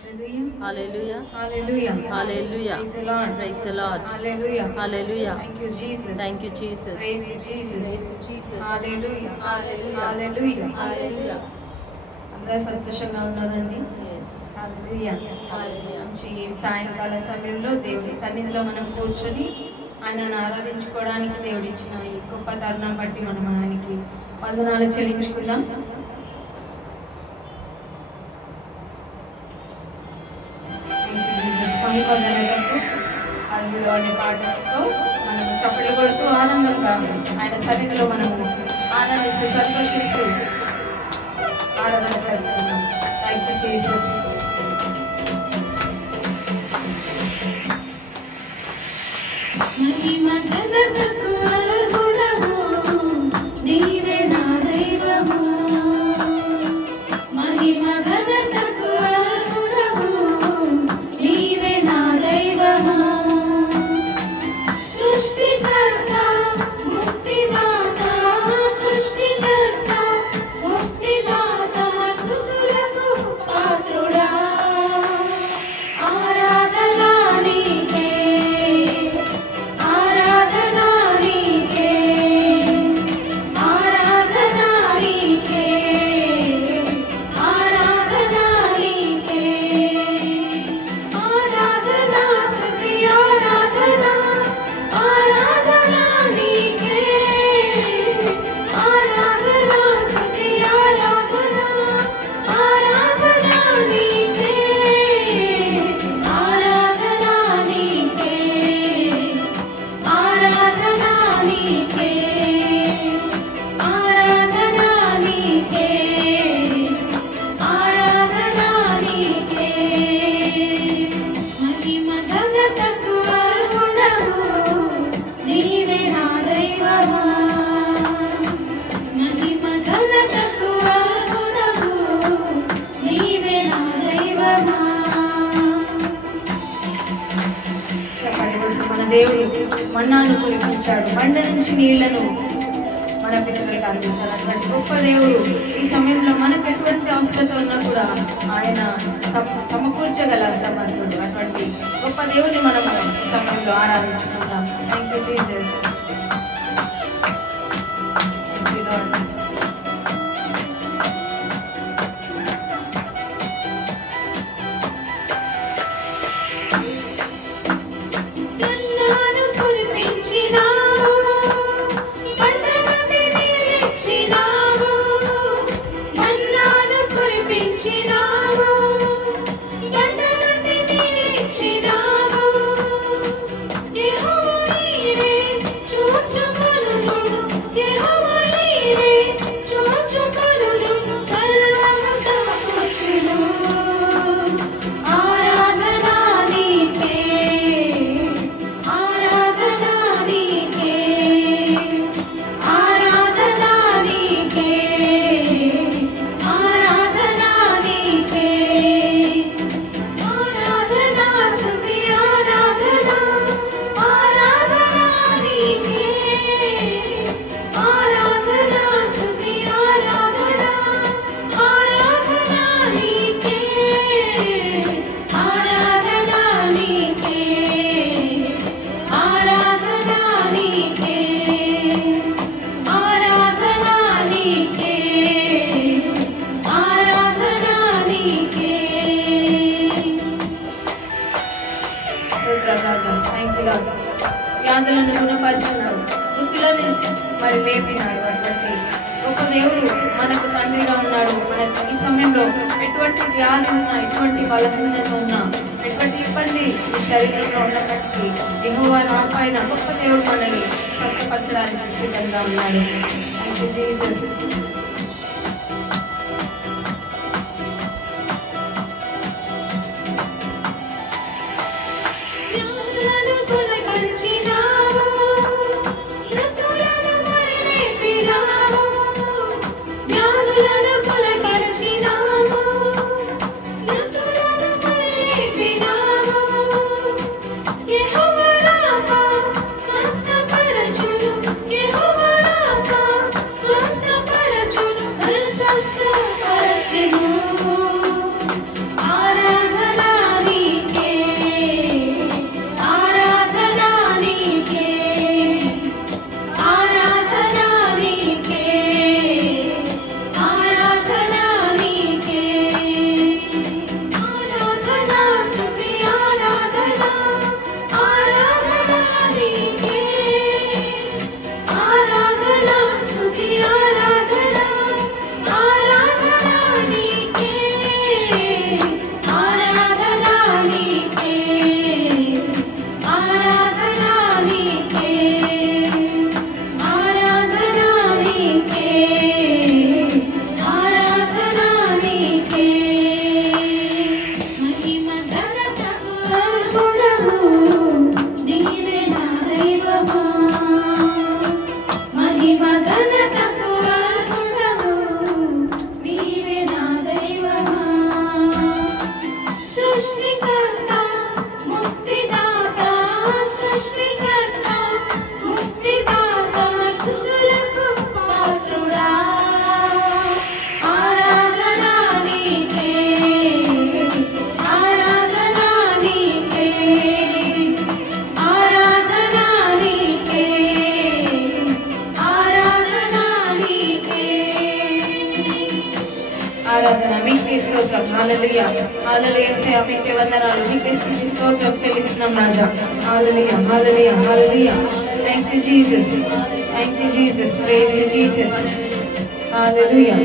Hallelujah. Hallelujah. Hallelujah. Praise the Lord. Praise the Lord. Hallelujah. Hallelujah. Thank you, Jesus. Thank you, Jesus. Praise you, Jesus. Praise you, Jesus. Hallelujah. Hallelujah. Hallelujah. Hallelujah. అందరూ సంతోషంగా ఉన్నారండి. Yes. హల్లెలూయా. Hallelujah. మంచి సాయంకాల సమయంలో దేవుడి సన్నిధిలో మనం కూర్చొని ఆయనను ఆరాధించుకోవడానికి దేవుడు ఇచ్చిన ఈ గొప్ప తరుణం బట్టి మనం ఆయనకి వందనాలు చెల్లించుకుందాం. మహిమగణకు అందులో అనే పాటలతో మనం చప్పట్లు కొడుతూ ఆనందంగా ఆయన సన్నిధిలో మనము ఆనందిస్తూ సంతోషిస్తూ ఆరాధన జరుపుతున్నాం. Thank you Jesus. మహిమ ఘనతకు అర్హుడవు నీవే నా దైవము. మహిమ ఘనతకు అర్హుడవు నీవే నా దైవము. సృష్టికర్త ముక్తిదాత సృష్టికర్త ముక్తిదాత స్తుతులకు పాత్రుడా. ఆరాధనా నీకే ఆరాధనా నీకే ఆరాధనా నీకే ఆరాధనా నీకే ఆరాధనా స్తుతి ఆరాధనా ఆరాధనా నీకే ఆరాధనా స్తుతి ఆరాధనా ఆరాధనా నీకే ఆరాధనా నీకే ఆరాధనా నీకే ఆరాధనా నీకే ఆరాధనా నీకే. మహిమ ఘనతకు అర్హుడవు నీవే నా దైవమా. మహిమ ఘనతకు అర్హుడవు నీవే నా దైవమా. చెప్పండి కొడుతూ మన దేవుడు మన్నాను కురిపించాడు, బండ నుంచి నీళ్లను మన పితరులకు అందించాడు. అటువంటి గొప్ప దేవుడు ఈ సమయంలో మనకు ఎటువంటి అవసరత ఉన్నా కూడా ఆయన సమకూర్చగల సమర్థుడు. అటువంటి గొప్ప దేవుడిని మనం ఈ సమయంలో ఆరాధించుకుందాం. Thank you Jesus. Thank you Lord. మన్నాను కురిపించినావు, బండ నుండి నీళ్ళిచ్చినావు. మన్నాను కురిపించినావు, బండ నుండి నీళ్ళిచ్చినావు. యెహోవా నీవే చూచుకొనుము, యెహోవా నీవే చూచుకొనుము. సర్వము సమకూర్చును. ఆరాధనా నీకే ఆరాధనా నీకే ఆరాధనా నీకే ఆరాధనా నీకే ఆరాధనా స్తుతి ఆరాధనా ఆరాధనా నీకే ఆరాధనా స్తుతి ఆరాధనా ఆరాధనా నీకే ఆరాధనా నీకే ఆరాధనా నీకే ఆరాధనా నీకే ఆరాధనా నీకే. Thank you lord. వ్యాధులను గుణపరిచినాడు, వృద్ధులను మరి లేపినాడు. అటువంటి గొప్ప దేవుడు మనకు తండ్రిగా ఉన్నాడు. మనకు ఈ సమయంలో ఎటువంటి వ్యాధి ఉన్నా, ఎటువంటి బలహీనత ఉన్నా, ఎటువంటి ఇబ్బంది ఈ శరీరంలో ఉన్నప్పటికీ యెహోవా రాఫైన గొప్ప దేవుడు మనల్ని స్వస్థపరచడానికి సిద్ధంగా ఉన్నాడు. Thank you Jesus. వ్యాధులను గుణపరిచినావు, మృతులను మరి లేపినావు. వ్యాధులను గుణపరిచినావు, మృతులను మరి లేపినావు. యెహోవా రాఫా స్వస్థపరచును, యెహోవా రాఫా స్వస్థ స్తోత్రం. హల్లెలూయా హల్లెలూయా యేసయ్యా మీకే వందనాలు, మీకే స్తుతి స్తోత్రం చెల్లిస్తున్నాం రాజా. Hallelujah hallelujah hallelujah. Thank you Jesus, thank you Jesus, praise you Jesus. Hallelujah.